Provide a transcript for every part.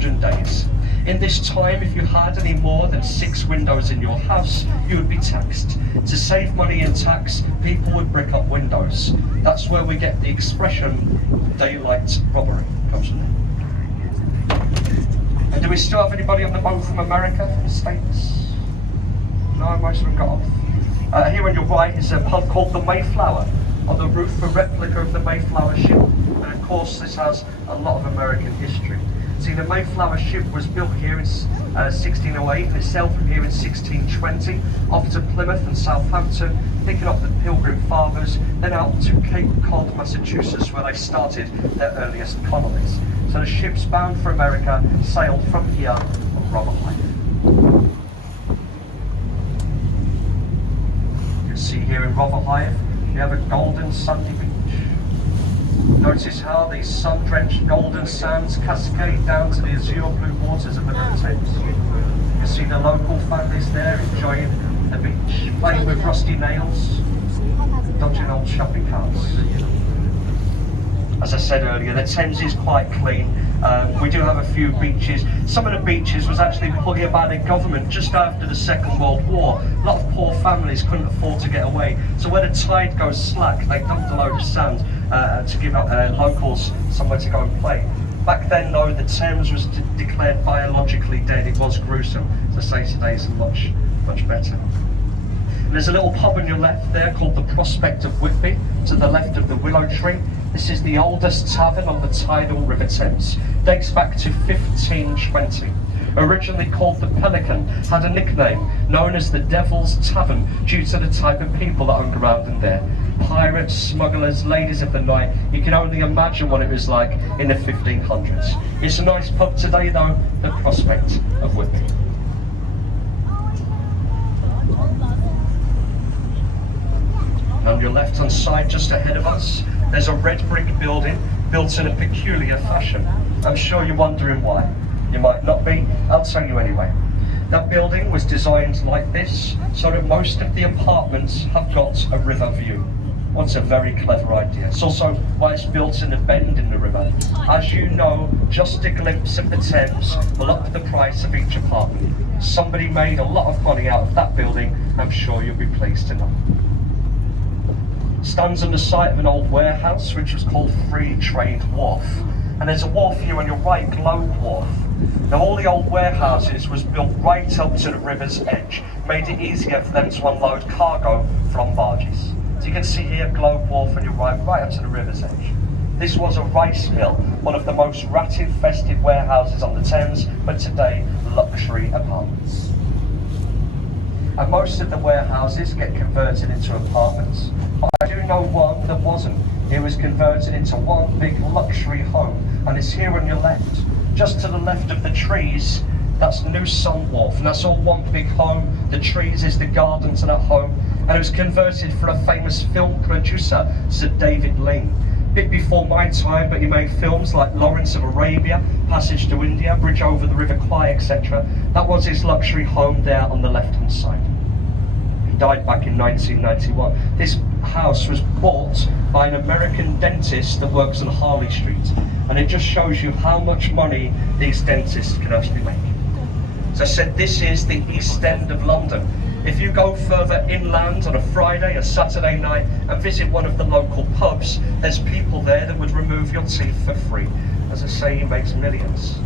olden days. In this time, if you had any more than 6 windows in your house, you would be taxed. To save money in tax, people would brick up windows. That's where we get the expression daylight robbery comes from. And do we still have anybody on the boat from America, from the States? No, most of them got off. Here on your right is a pub called the Mayflower. On the roof, a replica of the Mayflower ship. And of course, this has a lot of American history. See, the Mayflower ship was built here in 1608 and it sailed from here in 1620 off to Plymouth and Southampton, picking up the Pilgrim Fathers, then out to Cape Cod, Massachusetts, where they started their earliest colonies. So the ships bound for America sailed from here on Rotherhithe. You can see here in Rotherhithe, we have a golden sandy beach. Notice how these sun-drenched golden sands cascade down to the azure blue waters of the River Thames. You can see the local families there enjoying the beach, playing with rusty nails, dodging old shopping carts. As I said earlier, the Thames is quite clean. We do have a few beaches. Some of the beaches was actually put here by the government just after the Second World War. A lot of poor families couldn't afford to get away. So when the tide goes slack, they dumped a load of sand to give locals somewhere to go and play. Back then though, the Thames was declared biologically dead. It was gruesome. As I say, today is much, much better. And there's a little pub on your left there called the Prospect of Whitby, to the left of the Willow Tree. This is the oldest tavern on the tidal River Thames. Dates back to 1520. Originally called the Pelican, had a nickname known as the Devil's Tavern due to the type of people that hung around in there. Pirates, smugglers, ladies of the night. You can only imagine what it was like in the 1500s. It's a nice pub today though, the Prospect of Whitby. And on your left hand side, just ahead of us, there's a red brick building built in a peculiar fashion. I'm sure you're wondering why. You might not be, I'll tell you anyway. That building was designed like this, so that most of the apartments have got a river view. What's a very clever idea. It's also why it's built in a bend in the river. As you know, just a glimpse of the Thames will up the price of each apartment. Somebody made a lot of money out of that building, I'm sure you'll be pleased to know. Stands on the site of an old warehouse which was called Free Trade Wharf. And there's a wharf here on your right, Globe Wharf. Now all the old warehouses was built right up to the river's edge, made it easier for them to unload cargo from barges. So you can see here Globe Wharf on your right, right up to the river's edge. This was a rice mill, one of the most rat-infested warehouses on the Thames, but today luxury apartments. And most of the warehouses get converted into apartments. But I do know one that wasn't. It was converted into one big luxury home, and it's here on your left. Just to the left of the trees, that's New Sun Wharf, and that's all one big home. The trees is the garden to that home, and it was converted for a famous film producer, Sir David Lean. Bit before my time, but he made films like Lawrence of Arabia, Passage to India, Bridge over the River Kwai, etc. That was his luxury home there on the left-hand side. He died back in 1991. This house was bought by an American dentist that works on Harley Street, and it just shows you how much money these dentists can actually make. So I said, this is the East End of London. If you go further inland on a Friday or Saturday night and visit one of the local pubs, there's people there that would remove your teeth for free. As I say, he makes millions.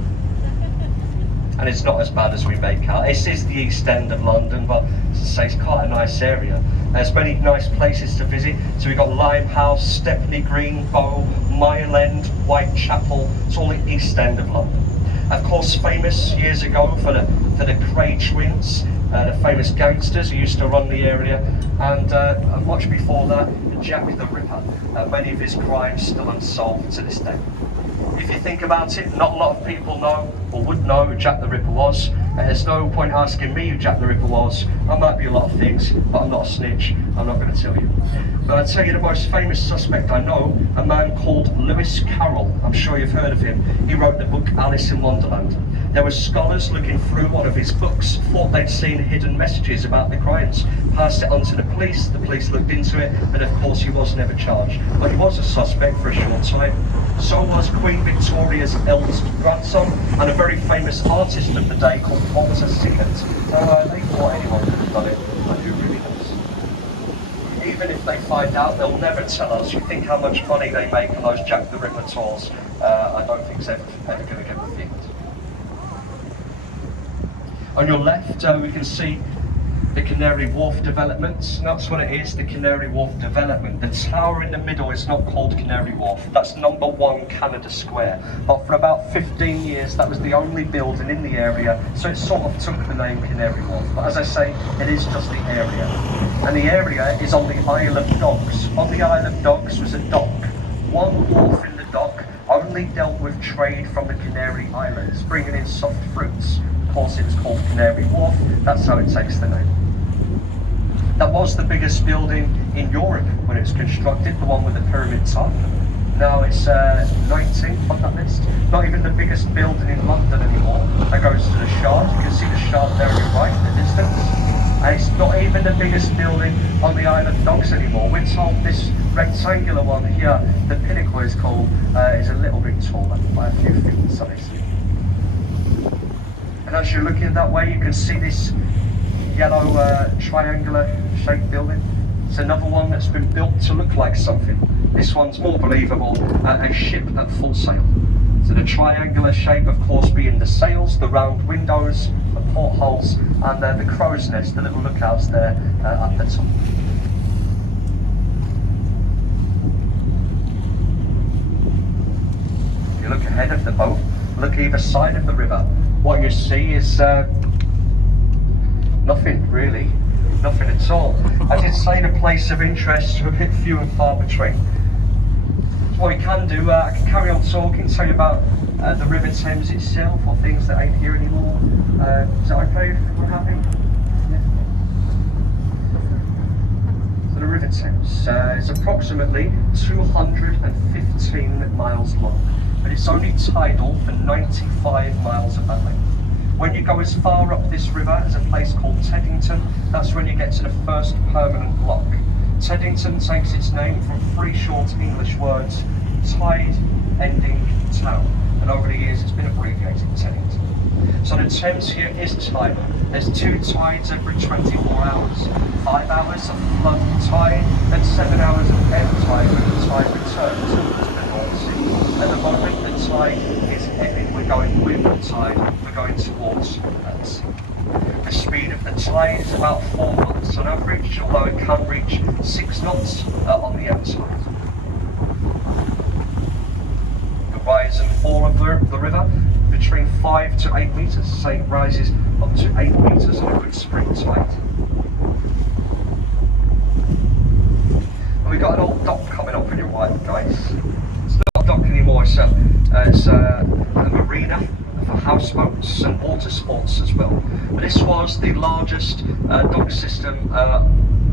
And it's not as bad as we make out. This is the East End of London, but as I say, it's quite a nice area. There's many nice places to visit. So we've got Limehouse, Stepney Green, Bow, Mile End, Whitechapel. It's all the East End of London. Of course, famous years ago for the Cray twins, the famous gangsters who used to run the area, and much before that, Jack the Ripper. Many of his crimes still unsolved to this day. If you think about it, not a lot of people know or would know who Jack the Ripper was. There's no point asking me who Jack the Ripper was. I might be a lot of things, but I'm not a snitch. I'm not going to tell you. But I'll tell you the most famous suspect I know, a man called Lewis Carroll. I'm sure you've heard of him. He wrote the book Alice in Wonderland. There were scholars looking through one of his books, thought they'd seen hidden messages about the crimes, passed it on to the police looked into it, and of course he was never charged. But he was a suspect for a short time. So was Queen Victoria's eldest grandson and a very famous artist of the day called Walter Sickert. So they thought anyone could have done it, but who really knows? Even if they find out, they'll never tell us. You think how much money they make on those Jack the Ripper tours? I don't think it's ever going to get repeated. On your left, we can see the Canary Wharf developments. And that's what it is, the Canary Wharf development. The tower in the middle is not called Canary Wharf. That's number 1 Canada Square. But for about 15 years, that was the only building in the area, so it sort of took the name Canary Wharf. But as I say, it is just the area. And the area is on the Isle of Dogs. On the Isle of Dogs was a dock. One wharf in the dock only dealt with trade from the Canary Islands, bringing in soft fruits. Of course, it was called Canary Wharf. That's how it takes the name. That was the biggest building in Europe when it was constructed, the one with the pyramid top. Now it's 19th on that list. Not even the biggest building in London anymore. That goes to the Shard. You can see the Shard there on your right in the distance. And it's not even the biggest building on the Isle of Dogs anymore. We're told this rectangular one here, the Pinnacle is called, is a little bit taller by a few feet in size. And as you're looking that way, you can see this yellow triangular shaped building. It's another one that's been built to look like something. This one's more believable, a ship at full sail. So the triangular shape, of course, being the sails, the round windows, the portholes, and the crow's nest, the little lookouts there at the top. If you look ahead of the boat, look either side of the river, what you see is nothing really, nothing at all. As it's say, the place of interest are a bit few and far between. So what we can do, I can carry on talking, tell you about the River Thames itself, or things that ain't here anymore. Is that okay if we're happy? Yeah. So the River Thames is approximately 215 miles long, but it's only tidal for 95 miles of that length. When you go as far up this river as a place called Teddington, that's when you get to the first permanent lock. Teddington takes its name from 3 short English words, tide, ending, town. And over the years it's been abbreviated Teddington. So the Thames here is tidal. There's 2 tides every 24 hours. 5 hours of flood tide and 7 hours of ebb tide when the tide returns to the North Sea. At the moment the tide is ebbing, we're going with the tide, we're going towards the sea. The speed of the tide is about 4 knots on average, although it can reach 6 knots on the ebb tide. The rise and fall of the river between 5 to 8 metres, say it rises up to 8 metres on a good spring tide. And we've got an old dock coming up in your right, guys. It's not a dock anymore, it's a marina for houseboats and water sports as well. But this was the largest dock system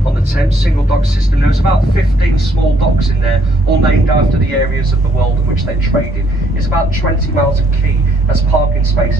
on the Thames, single dock system. There was about 15 small docks in there, all named after the areas of the world in which they traded. It's about 20 miles of quay as parking spaces.